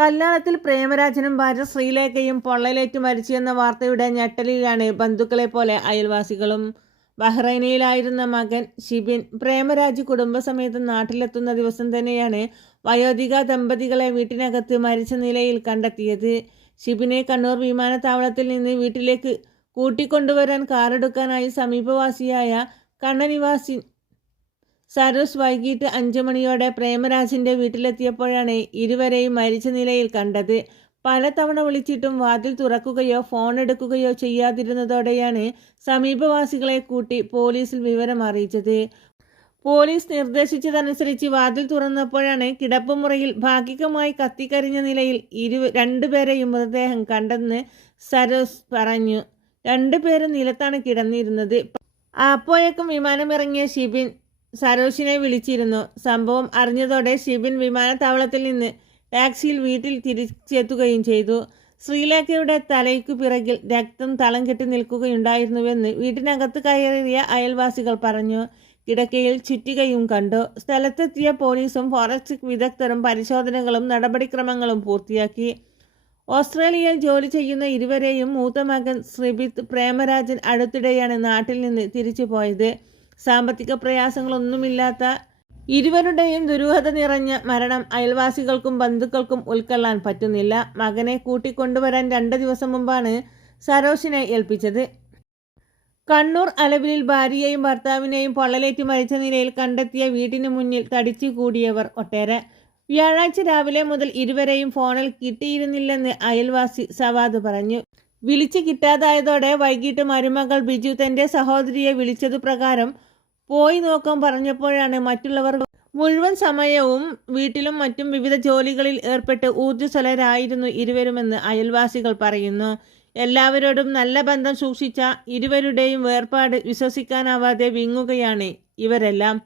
കല്യാണത്തിൽ പ്രേമരാജനും ഭാര്യ ശ്രീലേഖയും പൊള്ളലേറ്റ് മരിച്ചുവെന്ന വാർത്തയുടെ ഞെട്ടലിലാണ് ബന്ധുക്കളെ പോലെ അയൽവാസികളും. ബഹ്റൈനയിലായിരുന്ന മകൻ ഷിബിൻ പ്രേമരാജ് കുടുംബസമേതം നാട്ടിലെത്തുന്ന ദിവസം തന്നെയാണ് വയോധിക ദമ്പതികളെ വീട്ടിനകത്ത് മരിച്ച നിലയിൽ കണ്ടെത്തിയത്. ഷിബിനെ കണ്ണൂർ വിമാനത്താവളത്തിൽ നിന്ന് വീട്ടിലേക്ക് കൂട്ടിക്കൊണ്ടുവരാൻ കാറെടുക്കാനായി സമീപവാസിയായ കണ്ണനിവാസി സരോസ് വൈകിട്ട് അഞ്ചു മണിയോടെ പ്രേമരാജിന്റെ വീട്ടിലെത്തിയപ്പോഴാണ് ഇരുവരെയും മരിച്ച നിലയിൽ കണ്ടത്. പലതവണ വിളിച്ചിട്ടും വാതിൽ തുറക്കുകയോ ഫോൺ എടുക്കുകയോ ചെയ്യാതിരുന്നതോടെയാണ് സമീപവാസികളെ കൂട്ടി പോലീസിൽ വിവരം അറിയിച്ചത്. പോലീസ് നിർദ്ദേശിച്ചതനുസരിച്ച് വാതിൽ തുറന്നപ്പോഴാണ് കിടപ്പുമുറിയിൽ ഭാഗികമായി കത്തിക്കരിഞ്ഞ നിലയിൽ ഇരു രണ്ടുപേരെയും മൃതദേഹം കണ്ടെന്ന് സരോസ് പറഞ്ഞു. രണ്ടുപേരും നിലത്താണ് കിടന്നിരുന്നത്. അപ്പോഴേക്കും വിമാനമിറങ്ങിയ ഷിബിൻ സരോഷിനെ വിളിച്ചിരുന്നു. സംഭവം അറിഞ്ഞതോടെ ഷിബിൻ വിമാനത്താവളത്തിൽ നിന്ന് ടാക്സിയിൽ വീട്ടിൽ തിരിച്ചെത്തുകയും ചെയ്തു. ശ്രീലേഖയുടെ തലയ്ക്കു പിറകിൽ രക്തം തളം കെട്ടി നിൽക്കുകയുണ്ടായിരുന്നുവെന്ന് വീട്ടിനകത്ത് കയറിയ അയൽവാസികൾ പറഞ്ഞു. കിടക്കയിൽ ചുറ്റികയും കണ്ടു. സ്ഥലത്തെത്തിയ പോലീസും ഫോറൻസിക് വിദഗ്ധരും പരിശോധനകളും നടപടിക്രമങ്ങളും പൂർത്തിയാക്കി. ഓസ്ട്രേലിയയിൽ ജോലി ചെയ്യുന്ന ഇരുവരെയും മൂത്ത മകൻ ശ്രീബിത്ത് പ്രേമരാജൻ അടുത്തിടെയാണ് നാട്ടിൽ നിന്ന് തിരിച്ചു പോയത് സാമ്പത്തിക പ്രയാസങ്ങളൊന്നുമില്ലാത്ത ഇരുവരുടെയും ദുരൂഹത നിറഞ്ഞ മരണം അയൽവാസികൾക്കും ബന്ധുക്കൾക്കും ഉൾക്കൊള്ളാൻ പറ്റുന്നില്ല. മകനെ കൂട്ടിക്കൊണ്ടുവരാൻ രണ്ട് ദിവസം മുമ്പാണ് സരോഷിനെ ഏൽപ്പിച്ചത്. കണ്ണൂർ അലവിലിൽ ഭാര്യയെയും ഭർത്താവിനെയും പൊള്ളലേറ്റ് മരിച്ച നിലയിൽ കണ്ടെത്തിയ വീട്ടിന് മുന്നിൽ തടിച്ചു കൂടിയവർ ഒട്ടേറെ. വ്യാഴാഴ്ച രാവിലെ മുതൽ ഇരുവരെയും ഫോണിൽ കിട്ടിയിരുന്നില്ലെന്ന് അയൽവാസി സവാദ് പറഞ്ഞു. വിളിച്ച് കിട്ടാതായതോടെ വൈകിട്ട് മരുമകൾ ബിജു തന്റെ സഹോദരിയെ വിളിച്ചതു പ്രകാരം പോയി നോക്കാൻ പറഞ്ഞപ്പോഴാണ് മറ്റുള്ളവർ മുഴുവൻ സമയവും വീട്ടിലും മറ്റും വിവിധ ജോലികളിൽ ഏർപ്പെട്ട് ഊർജസ്വലരായിരുന്നു ഇരുവരുമെന്ന് അയൽവാസികൾ പറയുന്നു. എല്ലാവരോടും നല്ല ബന്ധം സൂക്ഷിച്ച ഇരുവരുടെയും വേർപാട് വിശ്വസിക്കാനാവാതെ വിങ്ങുകയാണ് ഇവരെല്ലാം.